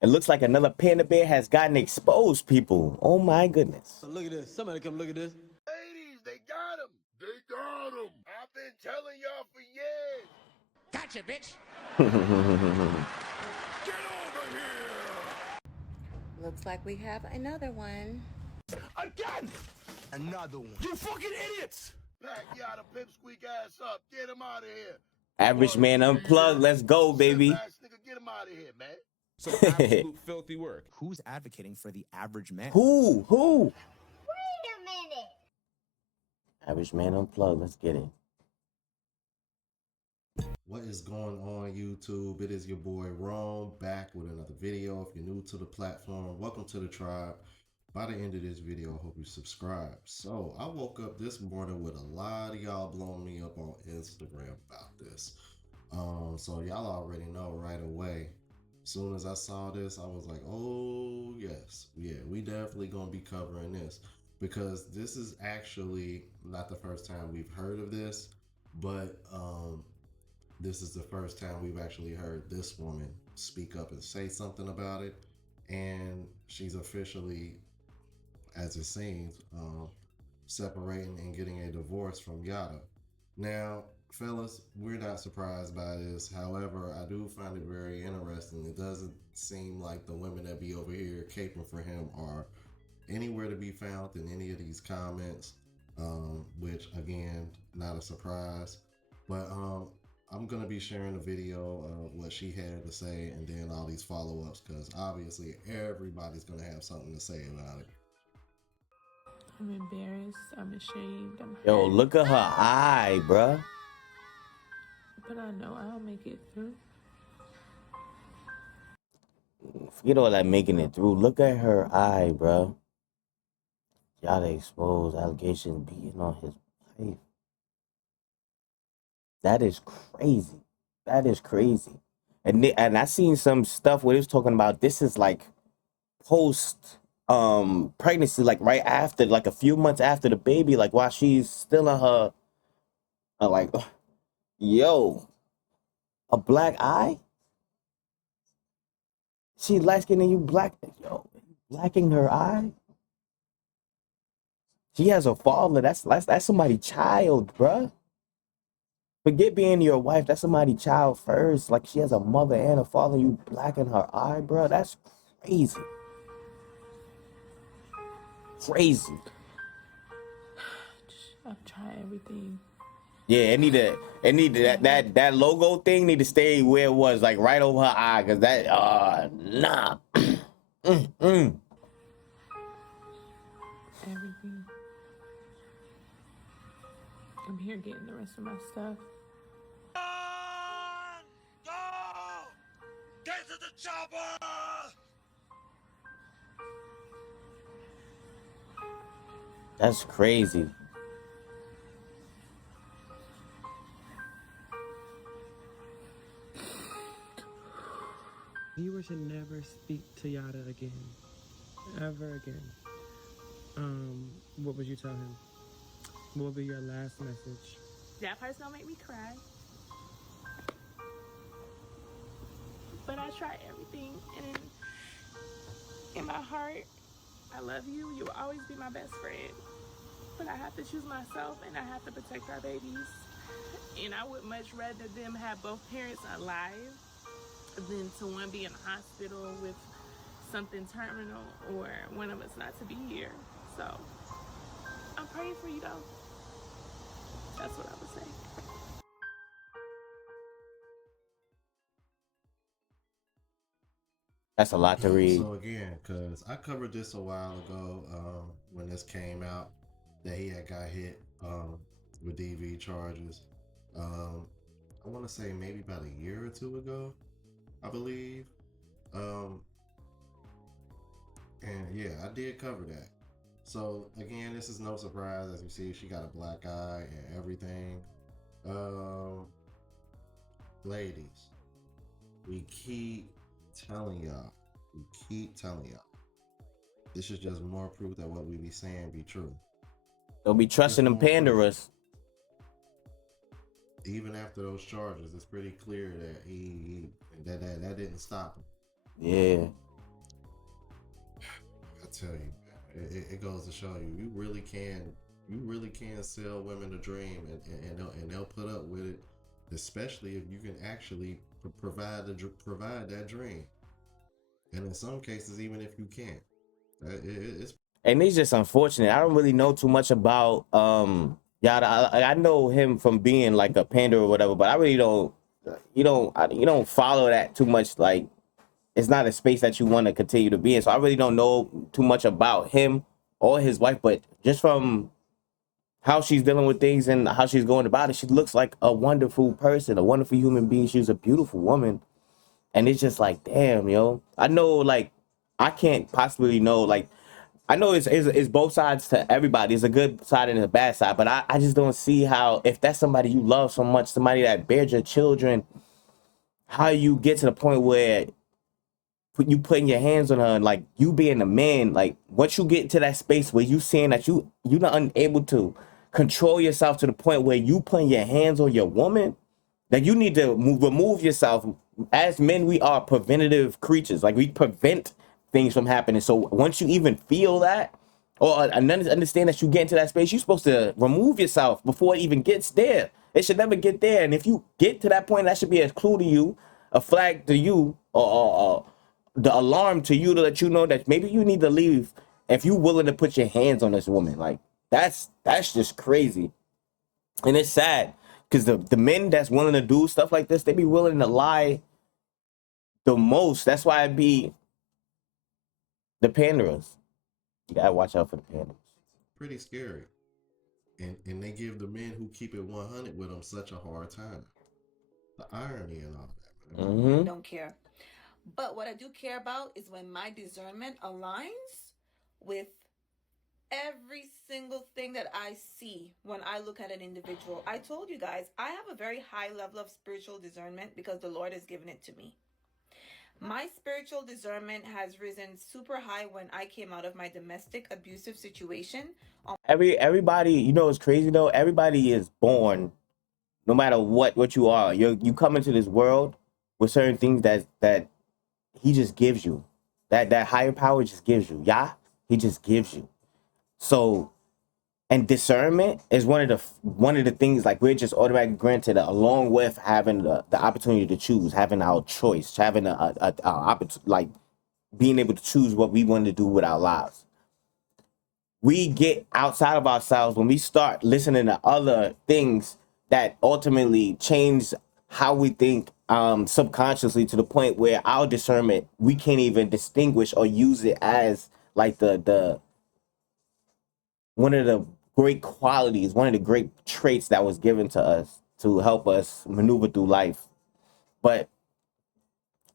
It looks like another panda bear has gotten exposed, people. Oh my goodness. Look at this. Somebody come look at this. Ladies, they got him. They got him. I've been telling y'all for years. Gotcha, bitch. Get over here. Looks like we have another one. Again. Another one. You fucking idiots. Pack y'all pipsqueak ass up. Get him out of here. Average man unplugged. Let's go, baby. Ass nigga, get him out of here, man. Some absolute filthy work. Who's advocating for the average man? Who? Wait a minute. Average man unplugged. Let's get it. What is going on, YouTube? It is your boy Rome back with another video. If you're new to the platform, welcome to the tribe. By the end of this video, I hope you subscribe. So I woke up this morning with a lot of y'all blowing me up on Instagram about this. So y'all already know right away. As soon as I saw this, I was like, oh yes, yeah, we definitely gonna be covering this, because this is actually not the first time we've heard of this, but this is the first time we've actually heard this woman speak up and say something about it. And she's officially, as it seems, separating and getting a divorce from Yada. Now, fellas, we're not surprised by this. However, I do find it very interesting. It doesn't seem like the women that be over here caping for him are anywhere to be found in any of these comments, which again, not a surprise. But I'm gonna be sharing a video of what she had to say and then all these follow-ups, because obviously everybody's gonna have something to say about it. I'm embarrassed. I'm ashamed. I'm hurt. Yo, look at her eye, bruh. But I know I'll make it through. Forget all that making it through. Look at her eye, bruh. Yada exposed allegations beating on his wife. That is crazy. That is crazy. And I seen some stuff where it was talking about this is like post pregnancy, like right after, like a few months after the baby, like while she's still in her like, yo, a black eye? She light skinned and you black, yo, blacking her eye? She has a father. That's somebody's child, bruh. Forget being your wife. That's somebody's child first. Like, she has a mother and a father. You blacken her eye, bro. That's crazy. Crazy. I've tried everything. Yeah, it need that logo thing need to stay where it was, like right over her eye, cause that nah. Everything. I'm here getting the rest of my stuff. Go! Get to the chopper! That's crazy. You were to never speak to Yada again, ever again, what would you tell him? What would be your last message? That part's gonna make me cry. But I tried everything, and in my heart, I love you. You will always be my best friend. But I have to choose myself, and I have to protect our babies. And I would much rather them have both parents alive than to one be in a hospital with something terminal or one of us not to be here. So I'm praying for you, though. That's what I would say. That's a lot to read. So again, because I covered this a while ago when this came out, that he had got hit with DV charges. I want to say maybe about a year or two ago, I believe. And yeah, I did cover that. So again, this is no surprise. As you see, she got a black eye and everything. Ladies, we keep telling y'all, this is just more proof that what we be saying be true. Don't be trusting them panderers. Even after those charges, it's pretty clear that that didn't stop him. Yeah. it goes to show you, you really can sell women a dream, and they'll put up with it, especially if you can actually provide that dream. And in some cases, even if you can't, it's And it's just unfortunate. I don't really know too much about Yada. I know him from being like a panderer or whatever, but I really don't. You don't follow that too much. Like, it's not a space that you want to continue to be in. So I really don't know too much about him or his wife, but just from how she's dealing with things and how she's going about it, she looks like a wonderful person, a wonderful human being. She's a beautiful woman. And it's just like, damn, yo. I know, like, I can't possibly know, like, I know it's both sides to everybody. It's a good side and a bad side, but I just don't see how, if that's somebody you love so much, somebody that bears your children, how you get to the point where you putting your hands on her, and like you being a man, like once you get into that space where you seeing that you're not unable to control yourself to the point where you putting your hands on your woman, that you need to remove yourself. As men, we are preventative creatures. Like, we prevent things from happening. So once you even feel that, or understand that you get into that space, you're supposed to remove yourself before it even gets there. It should never get there. And if you get to that point, that should be a clue to you, a flag to you, or the alarm to you to let you know that maybe you need to leave if you're willing to put your hands on this woman. Like, that's just crazy. And it's sad because the men that's willing to do stuff like this, they be willing to lie the most. That's why it be the panderers. You gotta watch out for the panderers. pretty scary. And they give the men who keep it 100 with them such a hard time. The irony and all that. Mm-hmm. Don't care. But what I do care about is when my discernment aligns with every single thing that I see when I look at an individual. I told you guys, I have a very high level of spiritual discernment because the Lord has given it to me. My spiritual discernment has risen super high when I came out of my domestic abusive situation. Everybody, you know, it's crazy though. Everybody is born, no matter what you are. You come into this world with certain things that he just gives you. That higher power just gives you. Yeah, he just gives you. So, and discernment is one of the things, like, we're just automatically granted, along with having the opportunity to choose, having our choice, having a like being able to choose what we want to do with our lives. We get outside of ourselves when we start listening to other things that ultimately change how we think subconsciously, to the point where our discernment, we can't even distinguish or use it as like the one of the great qualities, one of the great traits that was given to us to help us maneuver through life. But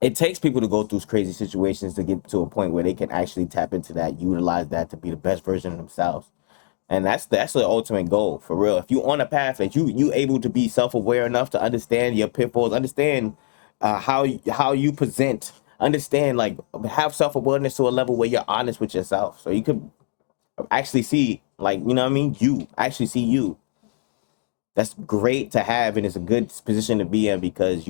it takes people to go through crazy situations to get to a point where they can actually tap into that, utilize that to be the best version of themselves. And that's the ultimate goal, for real. If you on a path that you able to be self-aware enough to understand your pitfalls, understand how you present, understand, like, have self-awareness to a level where you're honest with yourself, so you could actually see, like, you know what I mean, you actually see you. That's great to have, and it's a good position to be in, because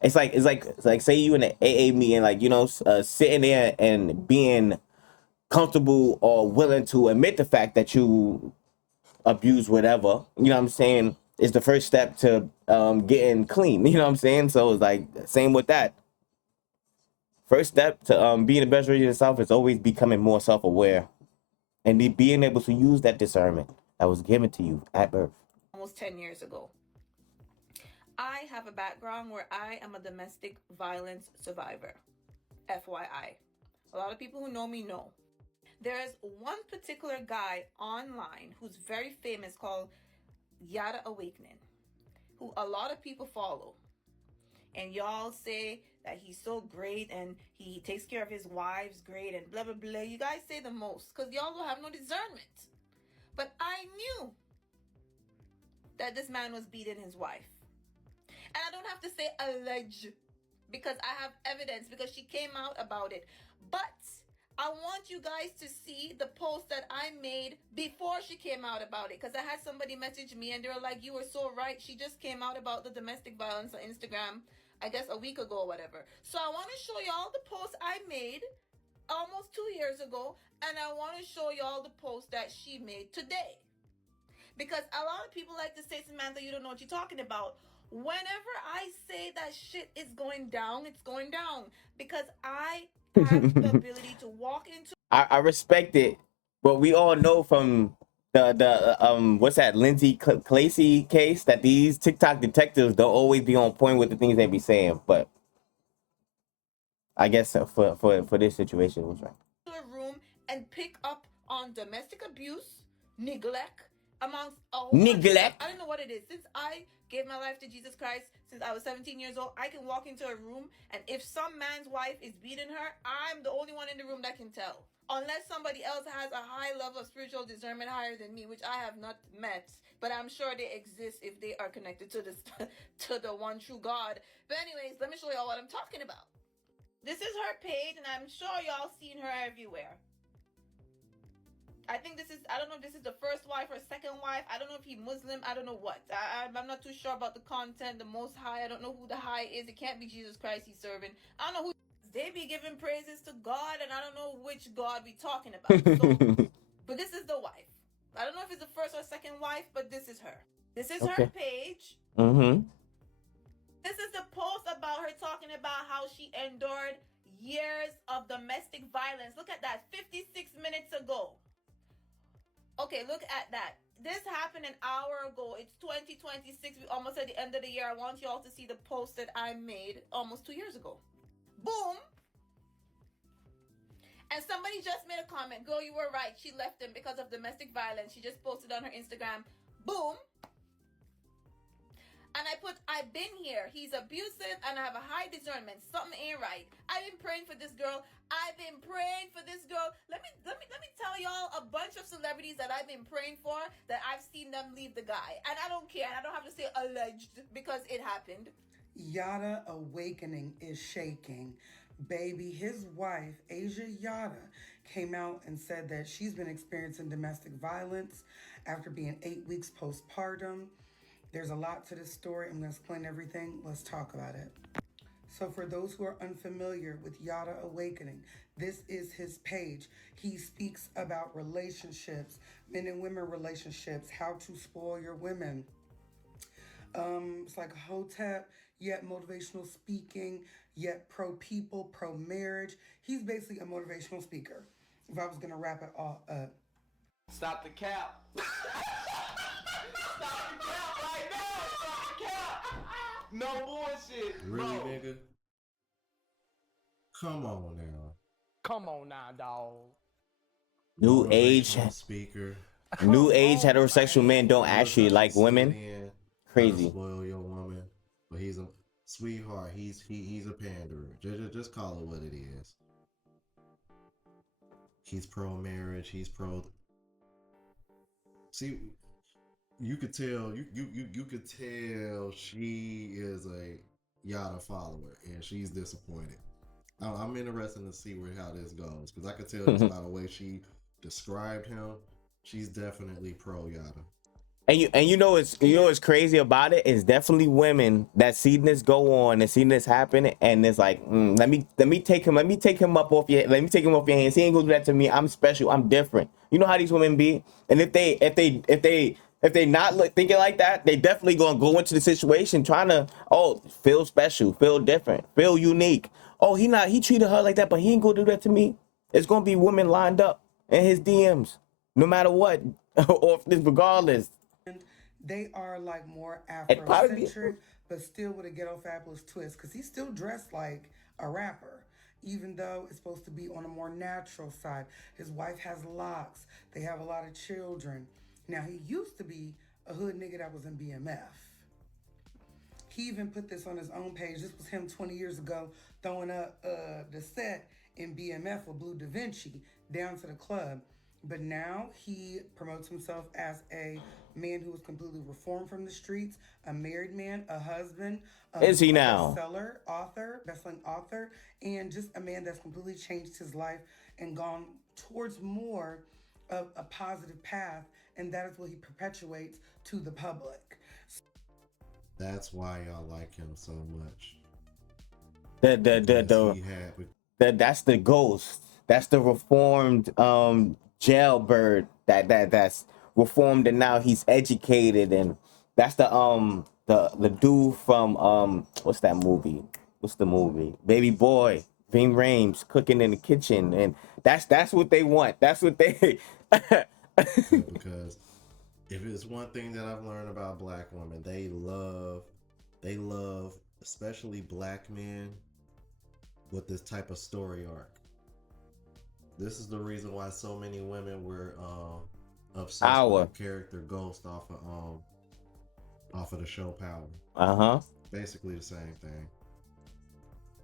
it's like say you in an AA meeting, like, you know, sitting there and being comfortable or willing to admit the fact that you abuse whatever, you know what I'm saying, is the first step to getting clean. You know what I'm saying? So it's like same with that. First step to being the best version of yourself is always becoming more self-aware, and being able to use that discernment that was given to you at birth. Almost 10 years ago. I have a background where I am a domestic violence survivor. FYI. A lot of people who know me know. There is one particular guy online who's very famous called Yada Awakening, who a lot of people follow. And y'all say that he's so great and he takes care of his wives great and blah, blah, blah. You guys say the most because y'all don't have no discernment. But I knew that this man was beating his wife. And I don't have to say allege, because I have evidence, because she came out about it. But I want you guys to see the post that I made before she came out about it, because I had somebody message me and they were like, you were so right. She just came out about the domestic violence on Instagram, I guess a week ago or whatever. So I want to show y'all the post I made almost 2 years ago, and I want to show y'all the post that she made today. Because a lot of people like to say, Samantha, you don't know what you're talking about. Whenever I say that shit is going down, it's going down. Because I have the ability to walk into... I respect it, but we all know from the what's that Lindsay Clacy case that these TikTok detectives don't always be on point with the things they be saying. But I guess for this situation, it was right. a room and pick up on domestic abuse, neglect, amongst a whole bunch of stuff. I don't know what it is. Since I gave my life to Jesus Christ, since I was 17 years old, I can walk into a room, and if some man's wife is beating her, I'm the only one in the room that can tell. Unless somebody else has a high level of spiritual discernment higher than me, which I have not met, but I'm sure they exist if they are connected to this to the one true God. But anyways, let me show y'all what I'm talking about. This is her page, and I'm sure y'all seen her everywhere. I think this is, I don't know if this is the first wife or second wife. I don't know if he's Muslim. I don't know what. I'm not too sure about the content, the Most High. I don't know who the High is. It can't be Jesus Christ he's serving. I don't know who. They be giving praises to God, and I don't know which God we talking about. So, but this is the wife. I don't know if it's the first or second wife, but this is her. This is her page. Mm-hmm. This is the post about her talking about how she endured years of domestic violence. Look at that, 56 minutes ago. Okay, look at that. This happened an hour ago. It's 2026. We almost at the end of the year. I want you all to see the post that I made almost 2 years ago. Boom. And somebody just made a comment. Girl, you were right. She left him because of domestic violence. She just posted on her Instagram. Boom. And I put, I've been here. He's abusive and I have a high discernment. Something ain't right. I've been praying for this girl. I've been praying for this girl. Let me tell y'all a bunch of celebrities that I've been praying for that I've seen them leave the guy. And I don't care. I don't have to say alleged because it happened. Yada Awakening is shaking. Baby, his wife, Asia Yada, came out and said that she's been experiencing domestic violence after being 8 weeks postpartum. There's a lot to this story. I'm going to explain everything. Let's talk about it. So for those who are unfamiliar with Yada Awakening, this is his page. He speaks about relationships, men and women relationships, how to spoil your women. It's like Hotep, yet motivational speaking, yet pro-people, pro-marriage. He's basically a motivational speaker, if I was going to wrap it all up. Stop the cap. Stop the cap right now. Stop the cap. No bullshit. Really, bro. nigga? Come on now. Come on now, dog. New age Motivational speaker. New age heterosexual men don't actually like women. Crazy. Spoil your woman, but he's a sweetheart. He's a panderer. Just call it what it is. He's pro marriage. He's pro. See, you could tell. You could tell she is a Yada follower, and she's disappointed. I'm interested to see how this goes because I could tell just by the way she described him. She's definitely pro Yada. And you know what's crazy about it is definitely women that seen this go on and seen this happen and it's like let me take him off your hands. He ain't gonna do that to me. I'm special. I'm different. You know how these women be. And if they not thinking like that, they definitely gonna go into the situation trying to feel special, feel different, feel unique. He treated her like that, but he ain't gonna do that to me. It's gonna be women lined up in his DMs, no matter what, or regardless. They are like more Afrocentric, but still with a ghetto fabulous twist because he's still dressed like a rapper, even though it's supposed to be on a more natural side. His wife has locks. They have a lot of children. Now, he used to be a hood nigga that was in BMF. He even put this on his own page. This was him 20 years ago throwing up the set in BMF with Blue Da Vinci down to the club. But now he promotes himself as a man who was completely reformed from the streets, a married man, a husband. Is he now? Bestseller, author, best-selling author, and just a man that's completely changed his life and gone towards more of a positive path, and that is what he perpetuates to the public. That's why y'all like him so much. That's the ghost. That's the reformed jailbird that's reformed, and now he's educated, and that's the dude from what's that movie? What's the movie? Baby Boy, Ving Rhames cooking in the kitchen, and that's what they want. That's what they. Because if it's one thing that I've learned about black women, they love especially black men with this type of story arc. This is the reason why so many women were obsessed with Power. the character Ghost off of the show Power. Uh-huh. Basically the same thing.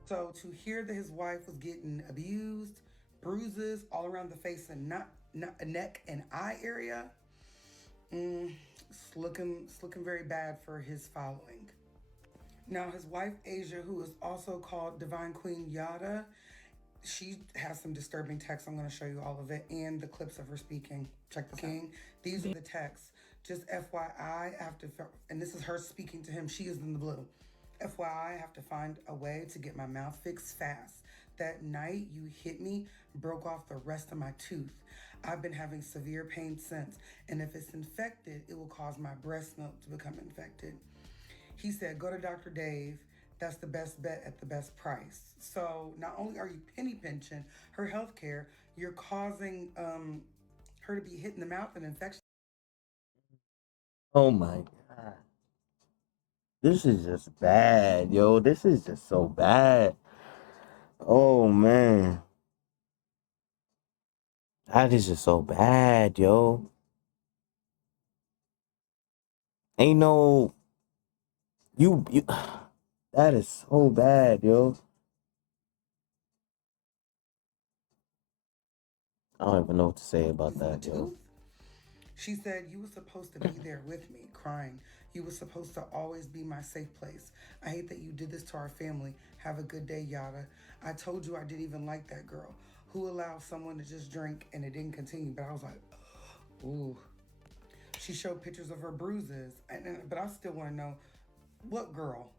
So to hear that his wife was getting abused, bruises all around the face and not neck and eye area, it's looking very bad for his following. Now his wife Asia, who is also called Divine Queen Yada, she has some disturbing texts. I'm going to show you all of it and the clips of her speaking. Check this out. These are the texts. Just FYI, I have to, and this is her speaking to him. She is in the blue. FYI, I have to find a way to get my mouth fixed fast. That night you hit me, broke off the rest of my tooth. I've been having severe pain since, and if it's infected, it will cause my breast milk to become infected. He said, go to Dr. Dave. That's the best bet at the best price. So not only are you penny pinching her health care, you're causing her to be hit in the mouth and infection. Oh my god. This is just bad, yo. This is just so bad. Oh man. That is just so bad, yo. Ain't no you that is so bad, yo. I don't even know what to say about that, yo. She said, you were supposed to be there with me, crying. You were supposed to always be my safe place. I hate that you did this to our family. Have a good day, Yada. I told you I didn't even like that girl. Who allowed someone to just drink and it didn't continue? But I was like, ooh. She showed pictures of her bruises. But I still want to know, what girl?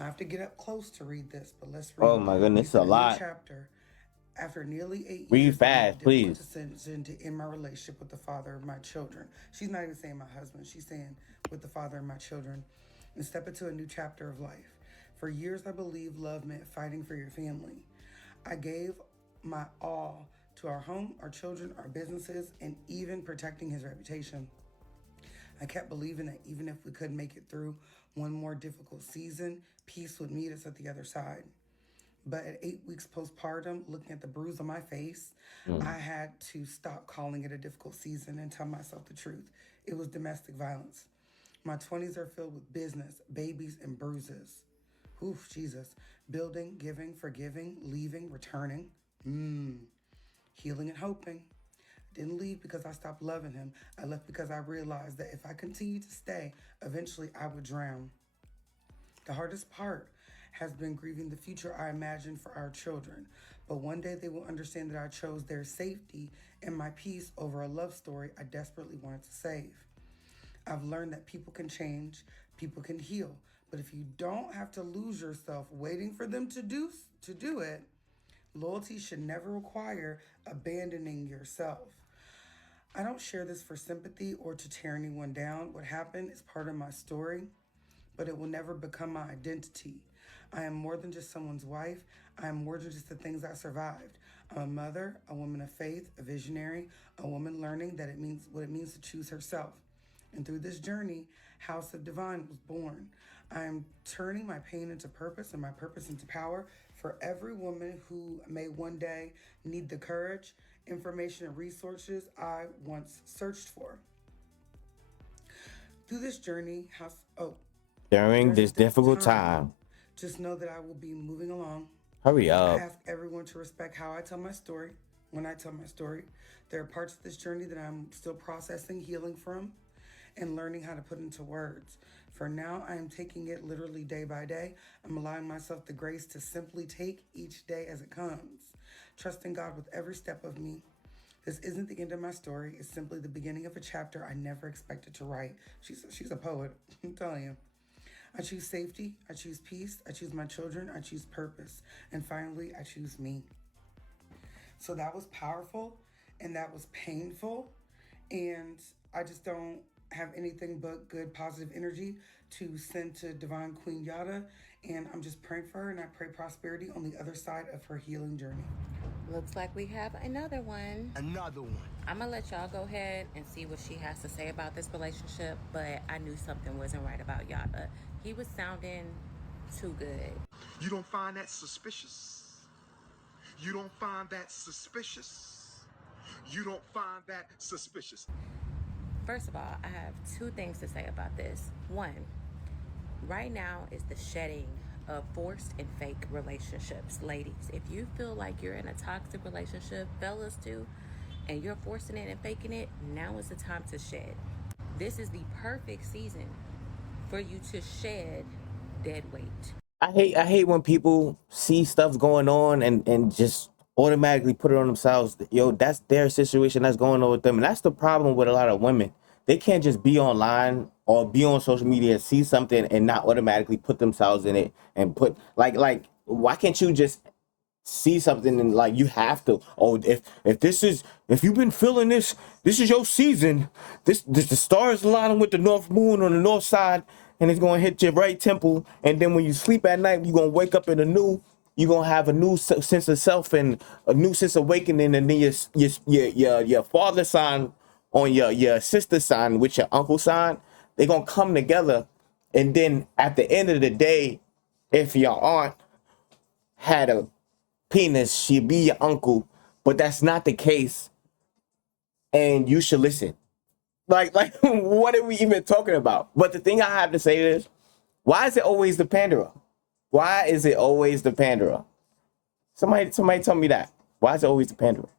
I have to get up close to read this, but let's read. Oh my goodness, a lot. Chapter. After nearly 8 years, Read fast, please. Decision to end my relationship with the father of my children. She's not even saying my husband. She's saying with the father of my children, and step into a new chapter of life. For years, I believed love meant fighting for your family. I gave my all to our home, our children, our businesses, and even protecting his reputation. I kept believing that even if we couldn't make it through one more difficult season, peace would meet us at the other side. But at 8 weeks postpartum, looking at the bruise on my face, I had to stop calling it a difficult season and tell myself the truth. It was domestic violence. My 20s are filled with business, babies, and bruises. Oof, Jesus. Building, giving, forgiving, leaving, returning. Healing and hoping. Didn't leave because I stopped loving him. I left because I realized that if I continued to stay, eventually I would drown. The hardest part has been grieving the future I imagined for our children. But one day they will understand that I chose their safety and my peace over a love story I desperately wanted to save. I've learned that people can change, people can heal, but if you don't have to lose yourself waiting for them to do it, loyalty should never require abandoning yourself. I don't share this for sympathy or to tear anyone down. What happened is part of my story, but it will never become my identity. I am more than just someone's wife. I am more than just the things I survived. I'm a mother, a woman of faith, a visionary, a woman learning that it means what it means to choose herself. And through this journey, House of Divine was born. I am turning my pain into purpose and my purpose into power for every woman who may one day need the courage, information, and resources I once searched for. Through this journey, During this difficult time. Just know that I will be moving along. Hurry up. I ask everyone to respect how I tell my story. When I tell my story, there are parts of this journey that I'm still processing, healing from, and learning how to put into words. For now, I am taking it literally day by day. I'm allowing myself the grace to simply take each day as it comes, trusting God with every step of me. This isn't the end of my story. It's simply the beginning of a chapter I never expected to write. She's a poet, I'm telling you. I choose safety, I choose peace, I choose my children, I choose purpose, and finally, I choose me. So that was powerful and that was painful. And I just don't have anything but good positive energy to send to Divine Queen Yada. And I'm just praying for her, and I pray prosperity on the other side of her healing journey. Looks like we have another one. Another one. I'm gonna let y'all go ahead and see what she has to say about this relationship, but I knew something wasn't right about Yada. He was sounding too good. You don't find that suspicious? You don't find that suspicious? You don't find that suspicious? First of all, I have two things to say about this. One, right now is the shedding of forced and fake relationships. Ladies, if you feel like you're in a toxic relationship, fellas too, and you're forcing it and faking it, now is the time to shed. This is the perfect season for you to shed dead weight. I hate when people see stuff going on and just automatically put it on themselves. Yo, that's their situation that's going on with them. And that's the problem with a lot of women. They can't just be online or be on social media, see something and not automatically put themselves in it and put like why can't you just see something and like you have to, oh, if you've been feeling this is your season, this the stars aligning with the north moon on the north side, and it's going to hit your right temple, and then when you sleep at night you're going to wake up in you're going to have a new sense of self and a new sense of awakening, and then your father sign on your sister sign with your uncle sign, they're going to come together. And then at the end of the day, if your aunt had a penis, she'd be your uncle, but that's not the case, and you should listen. Like what are we even talking about? But the thing I have to say is, why is it always the panderer? Why is it always the panderer? Somebody tell me that. Why is it always the panderer?